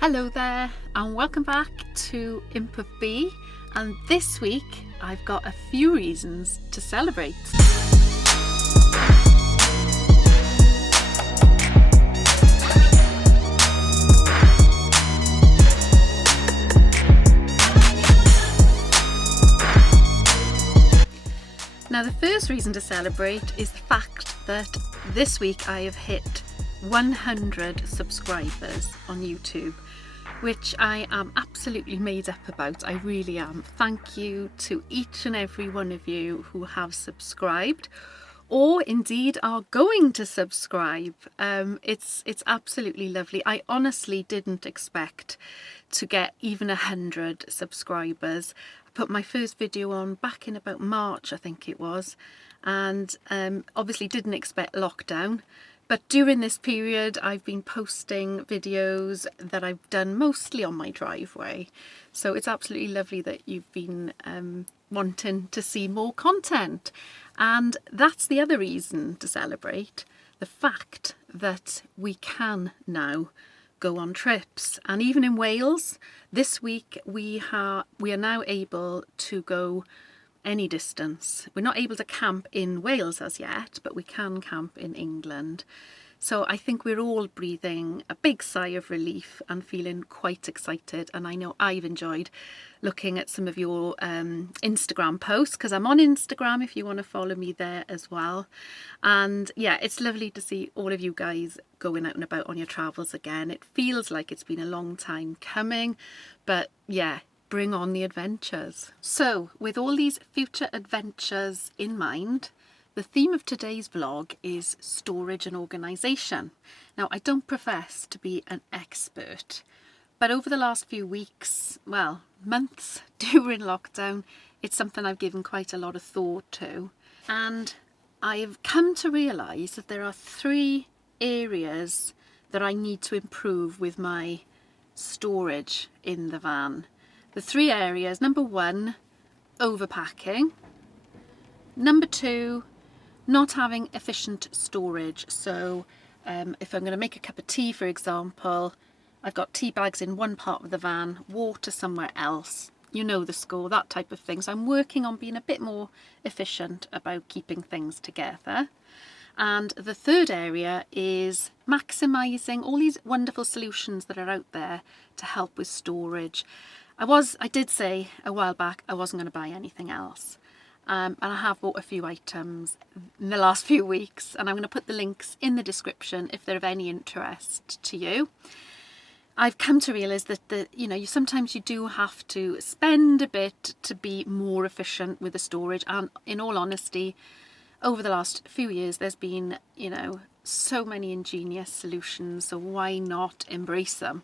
Hello there and welcome back to Imp of B, and this week I've got a few reasons to celebrate. Now the first reason to celebrate is the fact that this week I have hit 100 subscribers on YouTube, which I am absolutely made up about. I really am. Thank you to each and every one of you who have subscribed or indeed are going to subscribe. It's absolutely lovely. I honestly didn't expect to get even 100 subscribers. I put my first video on back in about March, I think it was, and obviously didn't expect lockdown. But during this period, I've been posting videos that I've done mostly on my driveway. So it's absolutely lovely that you've been wanting to see more content. And that's the other reason to celebrate, the fact that we can now go on trips. And even in Wales, this week we are now able to go any distance. We're not able to camp in Wales as yet, but we can camp in England. So I think we're all breathing a big sigh of relief and feeling quite excited. And I know I've enjoyed looking at some of your Instagram posts, because I'm on Instagram if you want to follow me there as well. And yeah, it's lovely to see all of you guys going out and about on your travels again. It feels like it's been a long time coming, but yeah, bring on the adventures. So with all these future adventures in mind, the theme of today's vlog is storage and organisation. Now, I don't profess to be an expert, but over the last few weeks, well, months during lockdown, it's something I've given quite a lot of thought to. And I've come to realise that there are 3 areas that I need to improve with my storage in the van. The 3 areas: number 1, overpacking; number 2, not having efficient storage. So if I'm going to make a cup of tea, for example, I've got tea bags in one part of the van, water somewhere else. You know the score, that type of thing. So I'm working on being a bit more efficient about keeping things together. And the 3rd area is maximising all these wonderful solutions that are out there to help with storage. I did say a while back I wasn't going to buy anything else. And I have bought a few items in the last few weeks, and I'm going to put the links in the description if they're of any interest to you. I've come to realise that sometimes you do have to spend a bit to be more efficient with the storage. And in all honesty, over the last few years, there's been, so many ingenious solutions. So why not embrace them?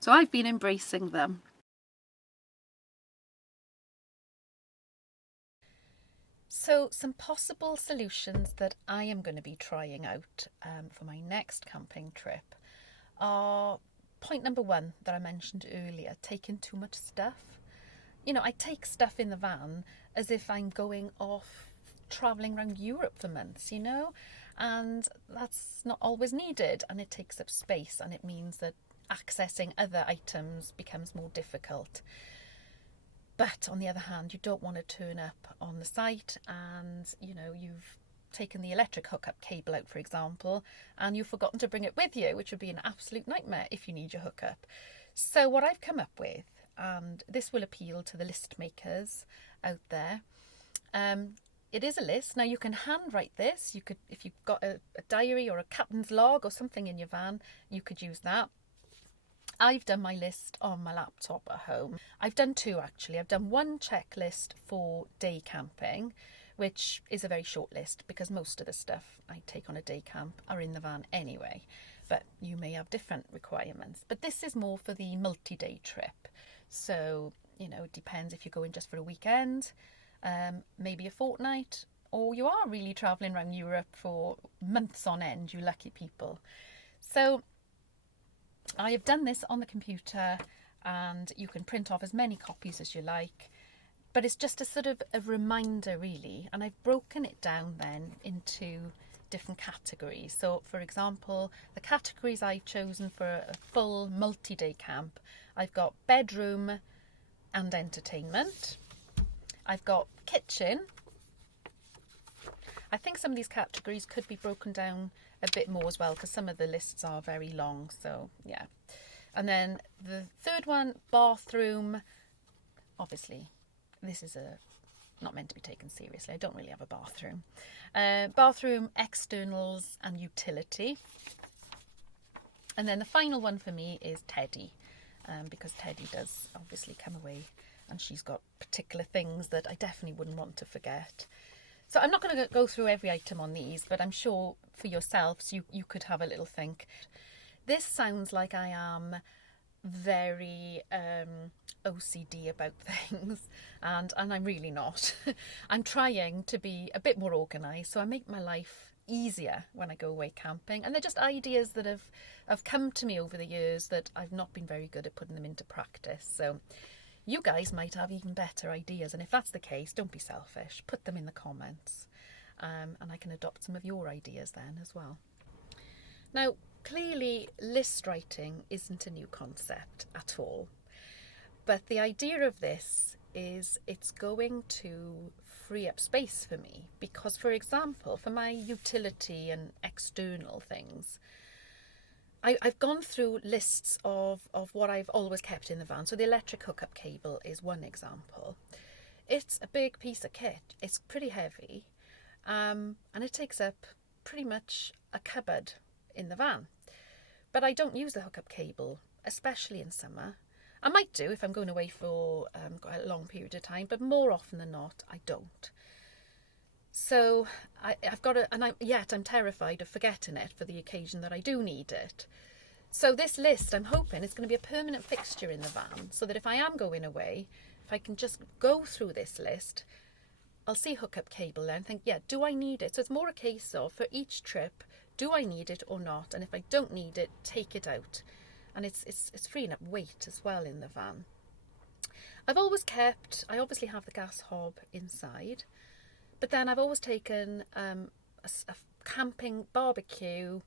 So I've been embracing them. So some possible solutions that I am going to be trying out for my next camping trip are point number 1 that I mentioned earlier: taking too much stuff. I take stuff in the van as if I'm going off travelling around Europe for months, and that's not always needed, and it takes up space, and it means that accessing other items becomes more difficult. But on the other hand, you don't want to turn up on the site and, you've taken the electric hookup cable out, for example, and you've forgotten to bring it with you, which would be an absolute nightmare if you need your hookup. So what I've come up with, and this will appeal to the list makers out there, it is a list. Now you can handwrite this. You could, if you've got a diary or a captain's log or something in your van, you could use that. I've done my list on my laptop at home. I've done 2 actually. I've done 1 checklist for day camping, which is a very short list because most of the stuff I take on a day camp are in the van anyway. But you may have different requirements. But this is more for the multi-day trip. So, it depends if you're going just for a weekend, maybe a fortnight, or you are really travelling around Europe for months on end, you lucky people. So I have done this on the computer, and you can print off as many copies as you like, but it's just a sort of a reminder really, and I've broken it down then into different categories. So for example, the categories I've chosen for a full multi-day camp, I've got bedroom and entertainment, I've got kitchen. I think some of these categories could be broken down a bit more as well, because some of the lists are very long, so yeah. And then the third one, bathroom. Obviously this is not meant to be taken seriously. I don't really have a bathroom. Bathroom, externals and utility. And then the final one for me is Teddy, because Teddy does obviously come away and she's got particular things that I definitely wouldn't want to forget. So I'm not going to go through every item on these, but I'm sure for yourselves you could have a little think. This sounds like I am very OCD about things, and I'm really not. I'm trying to be a bit more organised, so I make my life easier when I go away camping, and they're just ideas that have come to me over the years that I've not been very good at putting them into practice. So you guys might have even better ideas, and if that's the case, don't be selfish, put them in the comments, and I can adopt some of your ideas then as well. Now, clearly list writing isn't a new concept at all, but the idea of this is it's going to free up space for me, because for example, for my utility and external things, I've gone through lists of what I've always kept in the van. So the electric hookup cable is one example. It's a big piece of kit, it's pretty heavy, and it takes up pretty much a cupboard in the van. But I don't use the hookup cable, especially in summer. I might do if I'm going away for quite a long period of time, but more often than not, I don't. So I've got to, and I'm terrified of forgetting it for the occasion that I do need it. So this list, I'm hoping, is going to be a permanent fixture in the van, so that if I am going away, if I can just go through this list, I'll see hookup cable there and think, yeah, do I need it? So it's more a case of, for each trip, do I need it or not? And if I don't need it, take it out. And it's freeing up weight as well in the van. I obviously have the gas hob inside, but then I've always taken a camping barbecue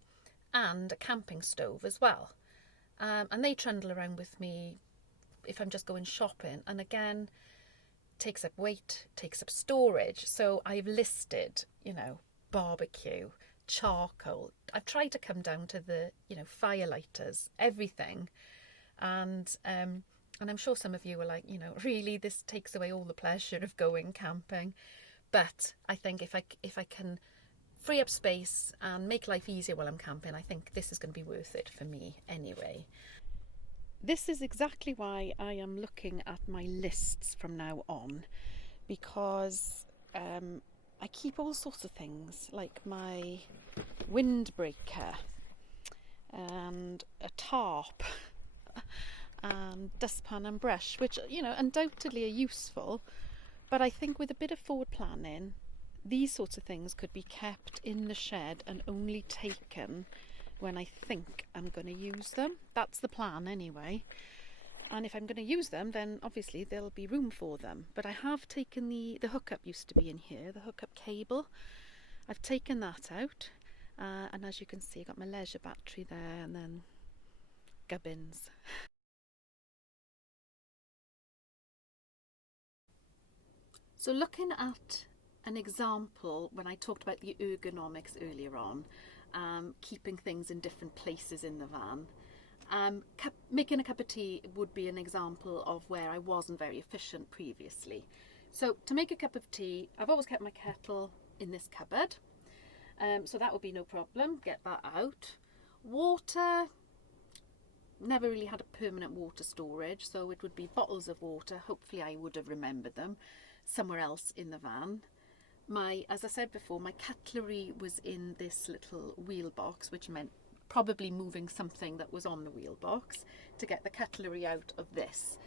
and a camping stove as well. And they trundle around with me if I'm just going shopping. And again, takes up weight, takes up storage. So I've listed, barbecue, charcoal. I've tried to come down to the, fire lighters, everything. And I'm sure some of you are like, really, this takes away all the pleasure of going camping. But I think if I can free up space and make life easier while I'm camping, I think this is going to be worth it for me anyway. This is exactly why I am looking at my lists from now on, because I keep all sorts of things, like my windbreaker and a tarp and dustpan and brush, which undoubtedly are useful, but I think with a bit of forward planning, these sorts of things could be kept in the shed and only taken when I think I'm going to use them. That's the plan anyway. And if I'm going to use them, then obviously there'll be room for them. But I have taken the hookup used to be in here, the hookup cable. I've taken that out. And as you can see, I've got my leisure battery there, and then gubbins. So looking at an example, when I talked about the ergonomics earlier on, keeping things in different places in the van, making a cup of tea would be an example of where I wasn't very efficient previously. So to make a cup of tea, I've always kept my kettle in this cupboard, so that would be no problem. Get that out. Water, never really had a permanent water storage, so it would be bottles of water. Hopefully I would have remembered them somewhere else in the van. As I said before, my cutlery was in this little wheel box, which meant probably moving something that was on the wheel box to get the cutlery out of this.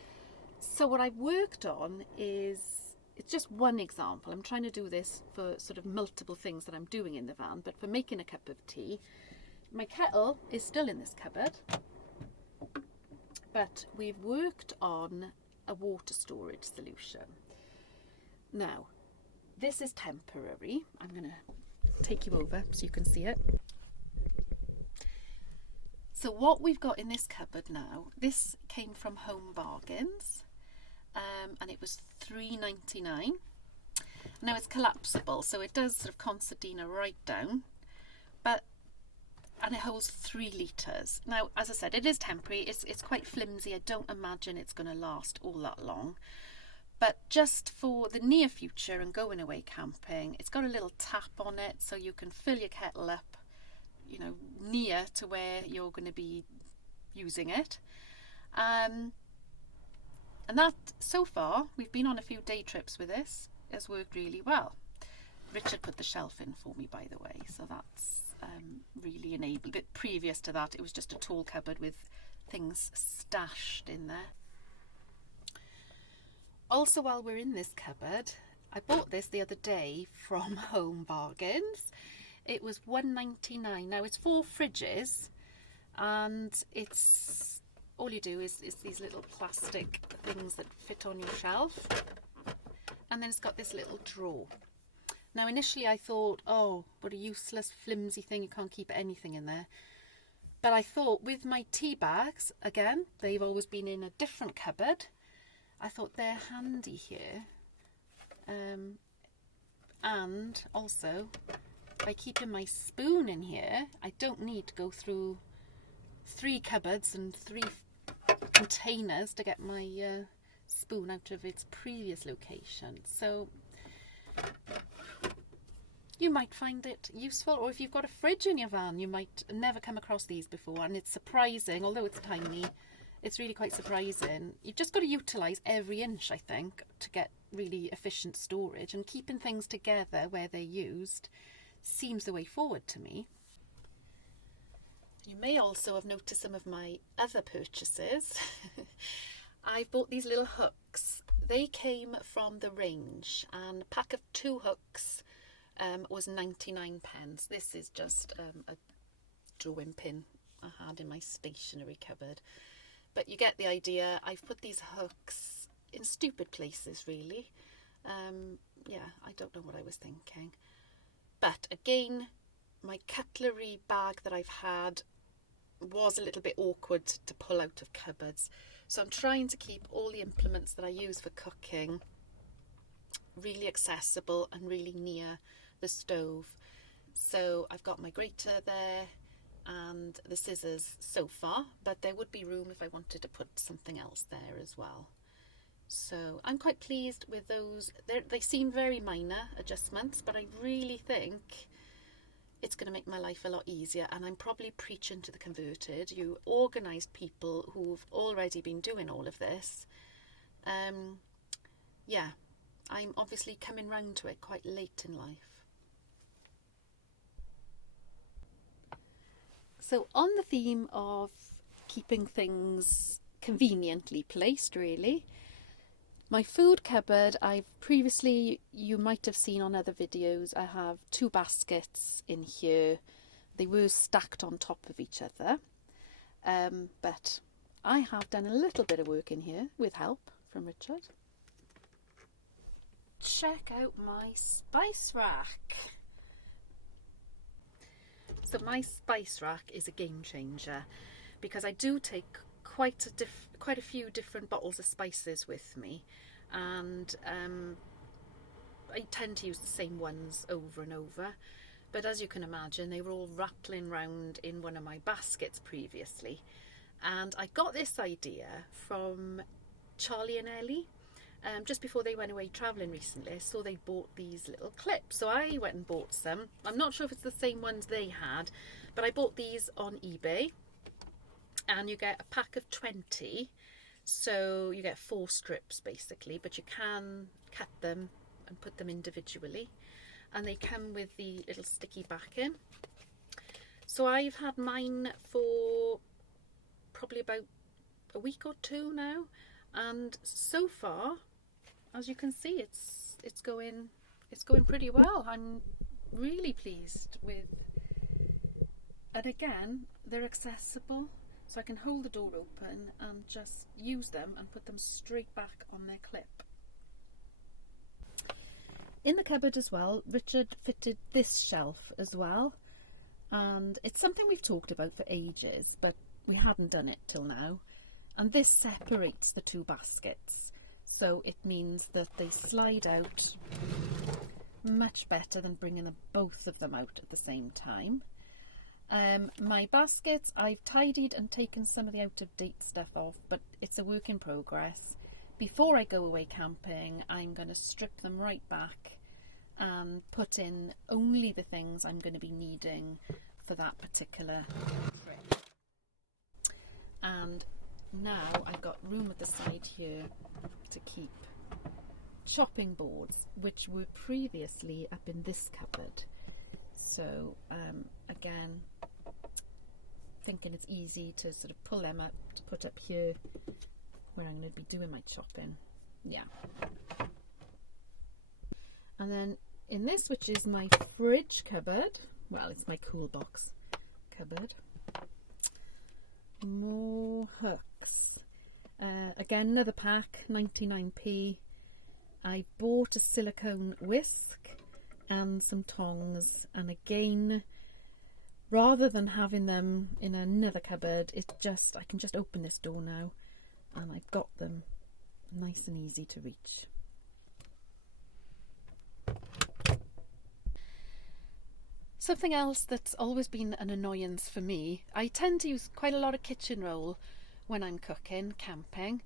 So what I've worked on it's just one example. I'm trying to do this for sort of multiple things that I'm doing in the van, but for making a cup of tea, my kettle is still in this cupboard, but we've worked on a water storage solution. Now, this is temporary. I'm going to take you over so you can see it. So what we've got in this cupboard now, this came from Home Bargains, and it was £3.99. Now it's collapsible, so it does sort of concertina right down, and it holds 3 litres. Now, as I said, it is temporary. It's quite flimsy. I don't imagine it's going to last all that long. But just for the near future and going away camping, it's got a little tap on it so you can fill your kettle up, you know, near to where you're going to be using it. And that, so far, we've been on a few day trips with this. It's worked really well. Richard put the shelf in for me, by the way, so that's really enabled it. Previous to that, it was just a tall cupboard with things stashed in there. Also, while we're in this cupboard, I bought this the other day from Home Bargains. It was £1.99. Now it's 4 fridges, and it's all you do is these little plastic things that fit on your shelf, and then it's got this little drawer. Now initially I thought, oh, what a useless flimsy thing, you can't keep anything in there. But I thought with my tea bags, again, they've always been in a different cupboard, I thought they're handy here. And also, by keeping my spoon in here, I don't need to go through 3 cupboards and 3 containers to get my spoon out of its previous location. So you might find it useful, or if you've got a fridge in your van, you might never come across these before, and it's surprising, although it's tiny, it's really quite surprising. You've just got to utilise every inch, I think, to get really efficient storage, and keeping things together where they're used seems the way forward to me. You may also have noticed some of my other purchases. I've bought these little hooks. They came from the range, and a pack of 2 hooks was 99p. This is just a drawing pin I had in my stationery cupboard. But you get the idea. I've put these hooks in stupid places, really. Yeah, I don't know what I was thinking. But again, my cutlery bag that I've had was a little bit awkward to pull out of cupboards. So I'm trying to keep all the implements that I use for cooking really accessible and really near the stove. So I've got my grater there and the scissors so far, but there would be room if I wanted to put something else there as well. So I'm quite pleased with those. They seem very minor adjustments, but I really think it's going to make my life a lot easier, and I'm probably preaching to the converted. You organised people who've already been doing all of this. Yeah, I'm obviously coming round to it quite late in life. So on the theme of keeping things conveniently placed, really, my food cupboard, I've previously, you might have seen on other videos, I have 2 baskets in here. They were stacked on top of each other, but I have done a little bit of work in here with help from Richard. Check out my spice rack. So my spice rack is a game changer, because I do take quite a few different bottles of spices with me, and I tend to use the same ones over and over. But as you can imagine, they were all rattling round in one of my baskets previously, and I got this idea from Charlie and Ellie. Just before they went away travelling recently, I saw they bought these little clips, so I went and bought some. I'm not sure if it's the same ones they had, but I bought these on eBay, and you get a pack of 20, so you get 4 strips basically, but you can cut them and put them individually, and they come with the little sticky backing. So I've had mine for probably about a week or 2 now, and so far, as you can see, it's going pretty well. I'm really pleased with, and again, they're accessible, so I can hold the door open and just use them and put them straight back on their clip. In the cupboard as well, Richard fitted this shelf as well, and it's something we've talked about for ages, but we hadn't done it till now. And this separates the two baskets, so it means that they slide out much better than bringing both of them out at the same time. My baskets, I've tidied and taken some of the out-of-date stuff off, but it's a work in progress. Before I go away camping, I'm going to strip them right back and put in only the things I'm going to be needing for that particular trip. And now I've got room at the side here to keep chopping boards, which were previously up in this cupboard. So again, thinking it's easy to sort of pull them up to put up here where I'm going to be doing my chopping. Yeah. And then in this, which is my fridge cupboard, well, it's my cool box cupboard, more hooks. Again, another pack, 99p. I bought a silicone whisk and some tongs, and again, rather than having them in another cupboard, I can just open this door now and I've got them nice and easy to reach. Something else that's always been an annoyance for me, I tend to use quite a lot of kitchen roll when I'm cooking, camping,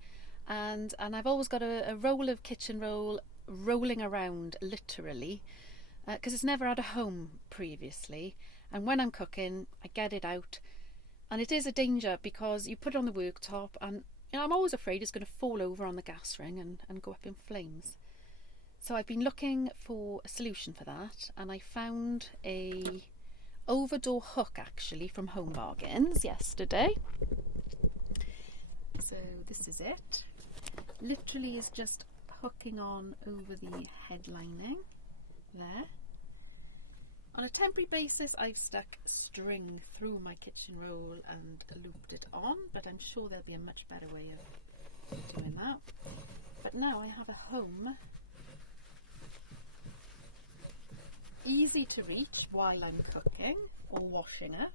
and I've always got a roll of kitchen roll rolling around literally, because it's never had a home previously, and when I'm cooking I get it out, and it is a danger because you put it on the worktop and I'm always afraid it's going to fall over on the gas ring and go up in flames. So I've been looking for a solution for that, and I found a overdoor hook actually from Home Bargains yesterday. So this is it. Literally is just hooking on over the head lining there. On a temporary basis, I've stuck string through my kitchen roll and looped it on, but I'm sure there'll be a much better way of doing that. But now I have a home, easy to reach while I'm cooking or washing up.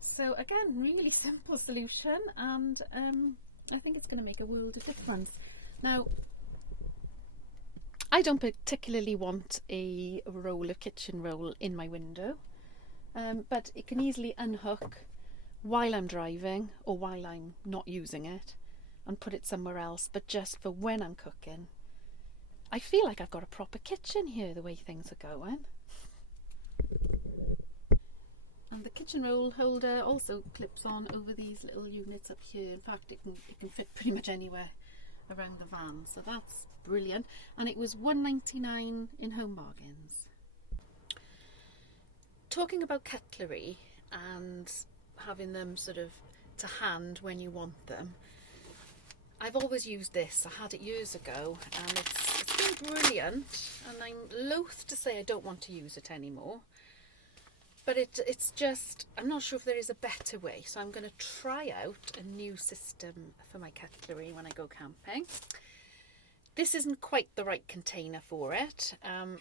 So again, really simple solution, and I think it's going to make a world of difference. Now, I don't particularly want a roll of kitchen roll in my window, but it can easily unhook while I'm driving or while I'm not using it and put it somewhere else, but just for when I'm cooking. I feel like I've got a proper kitchen here the way things are going. And the kitchen roll holder also clips on over these little units up here. In fact, it can fit pretty much anywhere around the van, so that's brilliant. And it was £1.99 in Home Bargains. Talking about cutlery and having them sort of to hand when you want them, I've always used this. I had it years ago and it's been brilliant, and I'm loath to say I don't want to use it anymore, but it's just, I'm not sure if there is a better way, so I'm going to try out a new system for my cutlery when I go camping. This isn't quite the right container for it.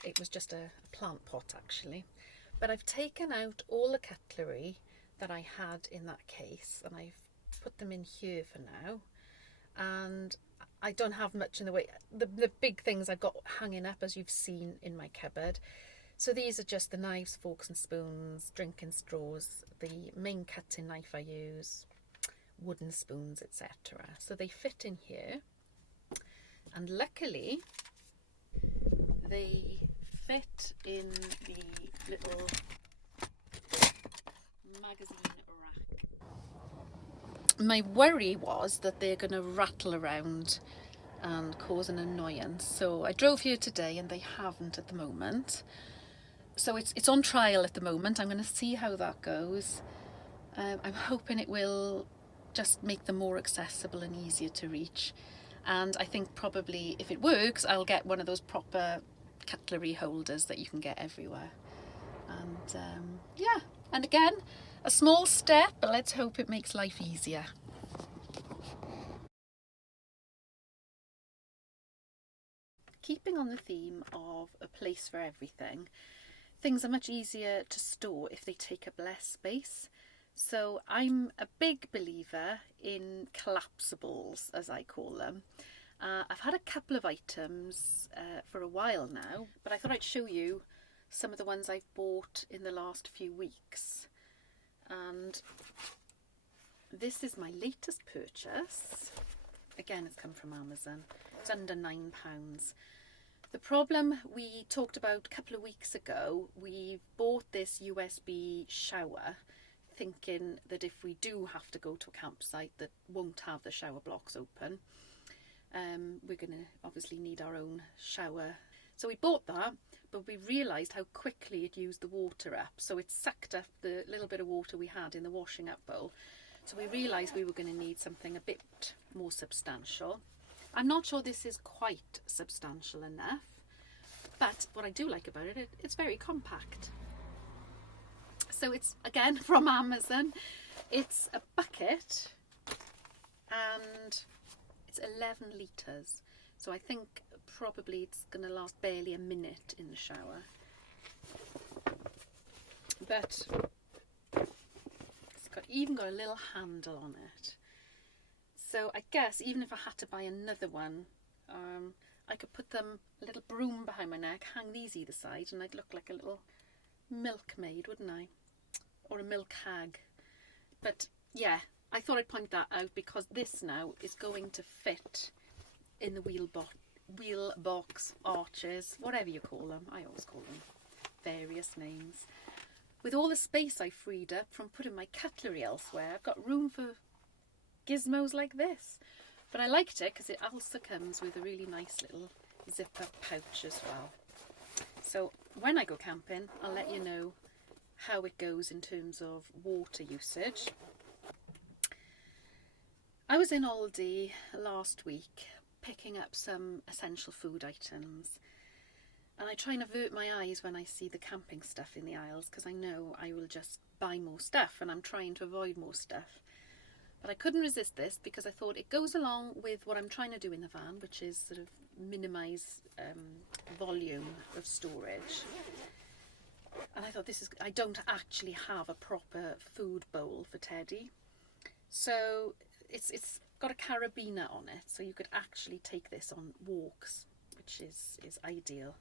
It was just a plant pot actually, but I've taken out all the cutlery that I had in that case and I've put them in here for now, and I don't have much in the way. The big things I've got hanging up, as you've seen in my cupboard. So these are just the knives, forks and spoons, drinking straws, the main cutting knife I use, wooden spoons, etc. So they fit in here, and luckily they fit in the little magazine rack. My worry was that they're going to rattle around and cause an annoyance, so I drove here today and they haven't at the moment. So it's on trial at the moment. I'm going to see how that goes. I'm hoping it will just make them more accessible and easier to reach. And I think probably if it works, I'll get one of those proper cutlery holders that you can get everywhere. And yeah, and again, a small step, but let's hope it makes life easier. keeping on the theme of a place for everything, things are much easier to store if they take up less space. So I'm a big believer in collapsibles, as I call them. I've had a couple of items for a while now, but I thought I'd show you some of the ones I've bought in the last few weeks. And this is my latest purchase. Again, it's come from Amazon. It's under £9. The problem we talked about a couple of weeks ago, we bought this USB shower thinking that if we do have to go to a campsite that won't have the shower blocks open, we're going to obviously need our own shower. So we bought that, but we realised how quickly it used the water up. So it sucked up the little bit of water we had in the washing up bowl. So we realised we were going to need something a bit more substantial. I'm not sure this is quite substantial enough, but what I do like about it, it's very compact. So it's, again, from Amazon. It's a bucket and it's 11 litres. So I think probably it's going to last barely a minute in the shower. But it's even got a little handle on it. So I guess even if I had to buy another one, I could put them a little broom behind my neck, hang these either side, and I'd look like a little milkmaid, wouldn't I? Or a milk hag. But yeah, I thought I'd point that out because this now is going to fit in the wheel box arches, whatever you call them. I always call them various names. With all the space I freed up from putting my cutlery elsewhere, I've got room for gizmos like this. But I liked it because it also comes with a really nice little zip-up pouch as well. So when I go camping, I'll let you know how it goes in terms of water usage. I was in Aldi last week picking up some essential food items, and I try and avert my eyes when I see the camping stuff in the aisles because I know I will just buy more stuff, and I'm trying to avoid more stuff. But I couldn't resist this because I thought it goes along with what I'm trying to do in the van, which is sort of minimise volume of storage. And I thought I don't actually have a proper food bowl for Teddy. So it's got a carabiner on it, so you could actually take this on walks, which is ideal.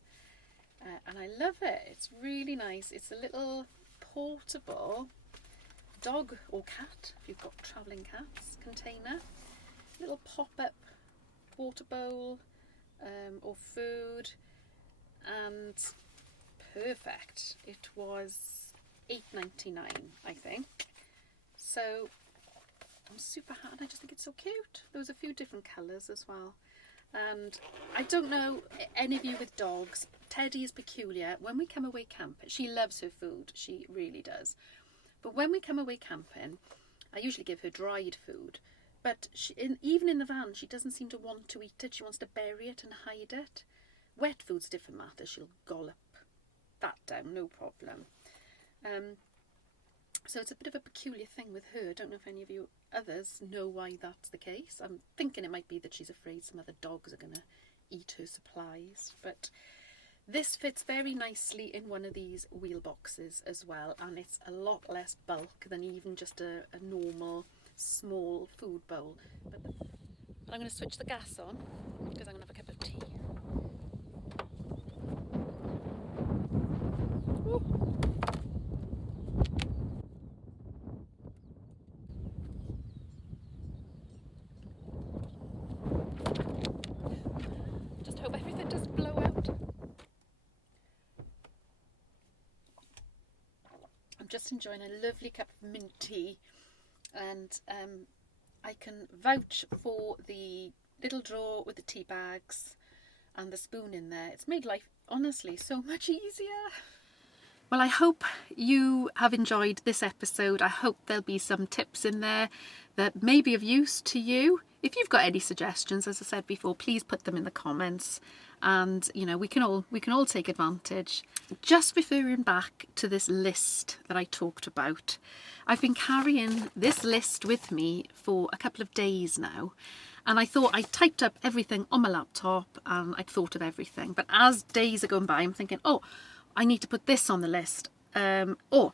And I love it. It's really nice. It's a little portable dog or cat, if you've got travelling cats, container. Little pop-up water bowl or food, and perfect. It was £8.99, I think. So I'm super happy. I just think it's so cute. There was a few different colours as well. And I don't know any of you with dogs. Teddy is peculiar. When we come away camping, she loves her food. She really does. But when we come away camping, I usually give her dried food. But even in the van, she doesn't seem to want to eat it. She wants to bury it and hide it. Wet food's a different matter. She'll gollop that down, no problem. So it's a bit of a peculiar thing with her. I don't know if any of you others know why that's the case. I'm thinking it might be that she's afraid some other dogs are going to eat her supplies. But this fits very nicely in one of these wheel boxes as well, and it's a lot less bulk than even just a normal small food bowl. But I'm going to switch the gas on because I'm going to have a cup of tea. Woo. Just hope everything doesn't blow out. I'm just enjoying a lovely cup of mint tea, and I can vouch for the little drawer with the tea bags and the spoon in there. It's made life, honestly, so much easier. Well, I hope you have enjoyed this episode. I hope there'll be some tips in there that may be of use to you. if you've got any suggestions, as I said before, please put them in the comments, and you know, we can all take advantage. Just referring back to this list that I talked about, I've been carrying this list with me for a couple of days now, and I thought I typed up everything on my laptop and I'd thought of everything, but as days are going by, I'm thinking, oh, I need to put this on the list. Or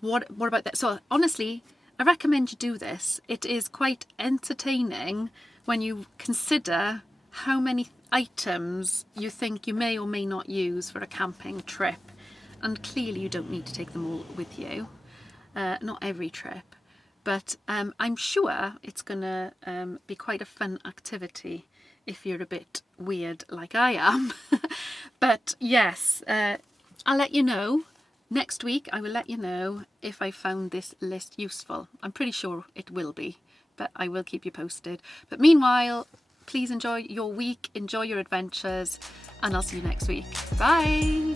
what about that? So honestly, I recommend you do this. It is quite entertaining when you consider how many items you think you may or may not use for a camping trip. And clearly you don't need to take them all with you. Not every trip. But I'm sure it's going to be quite a fun activity if you're a bit weird like I am. But yes, I'll let you know. Next week I will let you know if I found this list useful. I'm pretty sure it will be, but I will keep you posted. But meanwhile, please enjoy your week, enjoy your adventures, and I'll see you next week. Bye!